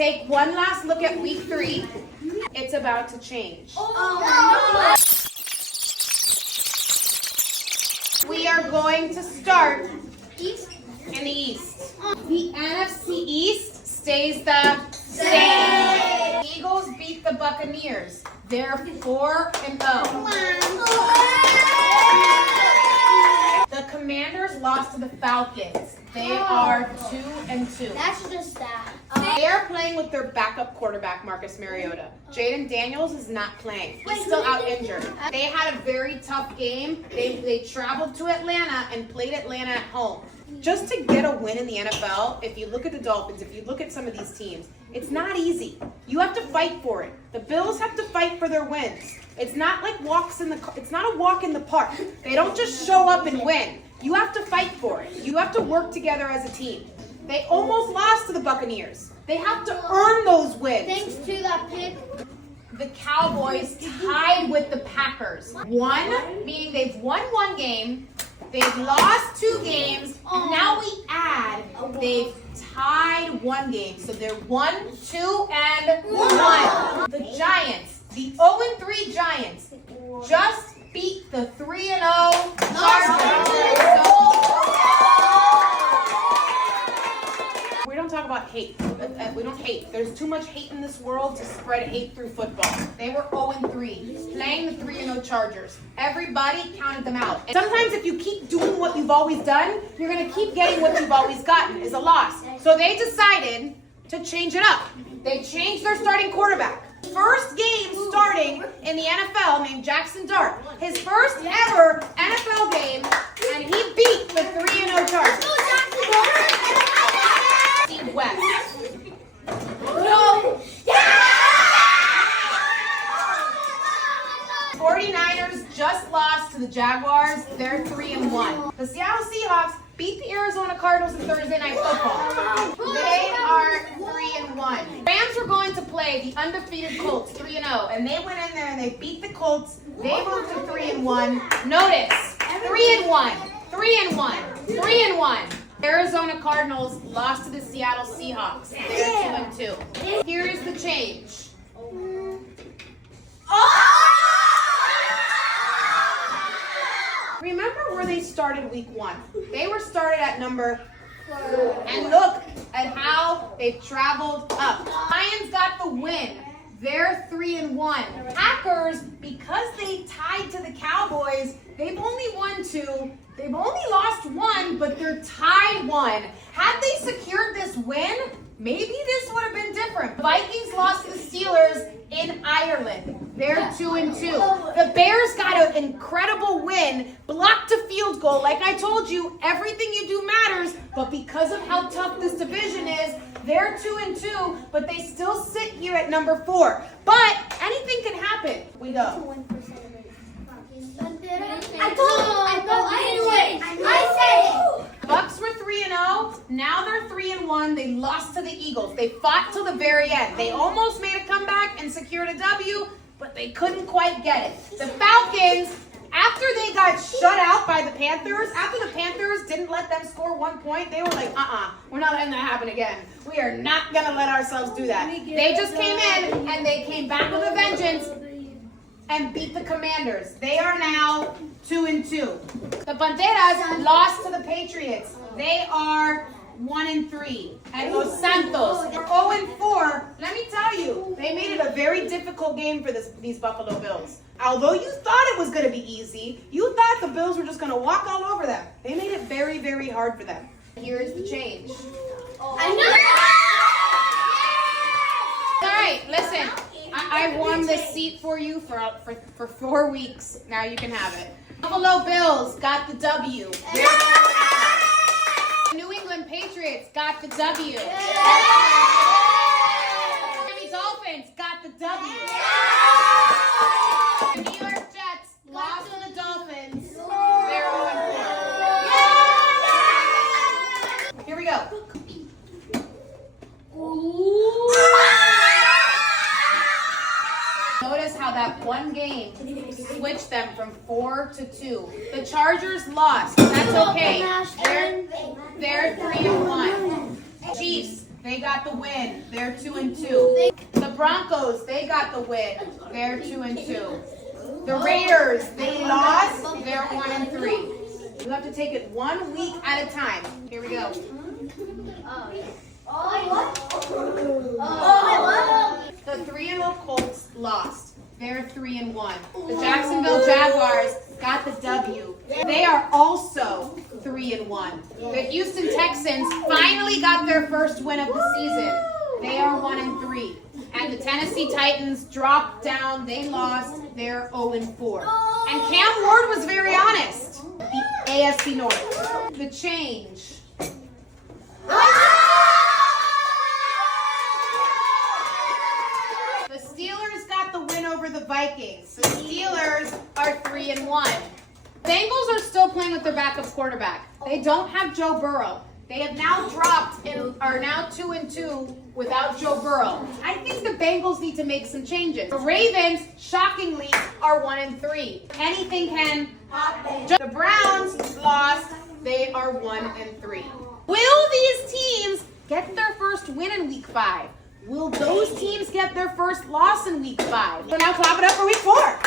take one last look at week 3. It's about to change. We are going to start in the East. The NFC East stays the same. Eagles beat the Buccaneers. They're 4-0. The Commanders lost to the Falcons. They are 2-2. That's just that. They are playing with their backup quarterback, Marcus Mariota. Jaden Daniels is not playing. He's still out injured. They had a very tough game. They traveled to Atlanta and played Atlanta at home. Just to get a win in the NFL, if you look at the Dolphins, if you look at some of these teams, it's not easy. You have to fight for it. The Bills have to fight for their wins. It's not like it's not a walk in the park. They don't just show up and win. You have to fight for it. You have to work together as a team. They almost lost to the Buccaneers. They have to earn those wins. Thanks to that pick. The Cowboys tied with the Packers. Meaning they've won 1 game, they've lost 2 games, and now we add they've tied 1 game. So they're 1, 2, and 1. The Giants, the 0-3 Giants, just beat the 3-0 Chargers. We don't talk about hate. We don't hate. There's too much hate in this world to spread hate through football. They were 0-3, playing the 3-0 Chargers. Everybody counted them out. And sometimes if you keep doing what you've always done, you're going to keep getting what you've always gotten, is a loss. So they decided to change it up. They changed their starting quarterback. First game starting in the NFL named Jackson Dart. His first ever NFL game, and he beat the 3-0 Chargers. Steve West. No. 49ers just lost to the Jaguars. They're 3-1. The Seattle Seahawks beat the Arizona Cardinals in Thursday Night Football. They are 3-1. Rams were going to play the undefeated Colts, 3-0, and they went in there and they beat the Colts. They moved to 3-1. Notice, 3-1, 3-1, 3-1. Arizona Cardinals lost to the Seattle Seahawks. They're 2-2. Here is the change. Remember where they started week 1. They were started at number 4. And look at how they've traveled up. Lions got the win. They're 3-1. Packers, because they tied to the Cowboys, they've only won 2. They've only lost 1, but they're tied 1. Had they secured this win, maybe this would have been different. Vikings lost to the Steelers in Ireland. They're 2-2. The Bears got an incredible win, blocked a field goal. Like I told you, everything you do matters, but because of how tough this division is, they're 2-2, but they still sit here at number 4. But anything can happen. We go. Bucks were 3-0. Now they're 3-1. They lost to the Eagles. They fought till the very end. They almost made a comeback and secured a W, but they couldn't quite get it. The Falcons, after they got shut out by the Panthers, after the Panthers didn't let them score 1 point, they were like, we're not letting that happen again. We are not going to let ourselves do that. They just came in and they came back with a vengeance and beat the Commanders. They are now 2-2. The Panteras lost to the Patriots. They are 1-3. And Los Santos, 0-4. Let me tell you, they made it a very difficult game for these Buffalo Bills. Although you thought it was going to be easy, you thought the Bills were just going to walk all over them. They made it very, very hard for them. Here is the change. All right, listen. I won this seat for you for 4 weeks. Now you can have it. Buffalo Bills got the W. New England Patriots got the W. Miami Dolphins got the W. The New York Jets lost to the Dolphins. They're 1-4. Here we go. Notice how that one game switched them from 4 to 2. The Chargers lost. That's okay. They're 3-1. Chiefs they got the win. They're 2-2. The Broncos, they got the win. They're 2-2. The Raiders, they lost. They're 1-3. You have to take it 1 week at a time. Here we go. The 3-0 Colts lost. They're 3-1. The Jacksonville Jaguars got the W. They are also 3-1. The Houston Texans finally got their first win of the season. They are 1-3. And the Tennessee Titans dropped down. They lost. They're 0-4. And Cam Ward was very honest. The AFC North. The change. The Steelers got the win over the Vikings. The Steelers are 3-1. Bengals are still playing with their backup quarterback. They don't have Joe Burrow. They have now dropped and are now 2-2 without Joe Burrow. I think the Bengals need to make some changes. The Ravens, shockingly, are 1-3. Anything can happen. The Browns lost. They are 1-3. Will these teams get their first win in week 5? Will those teams get their first loss in week 5? So now clap it up for week 4.